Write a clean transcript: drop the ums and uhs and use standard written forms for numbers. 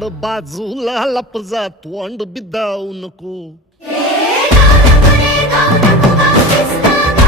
काढ बाजूला लप जा तोंड बिदाऊ नको गाऊ नको रे, गाऊ नको गाऊ दिसतं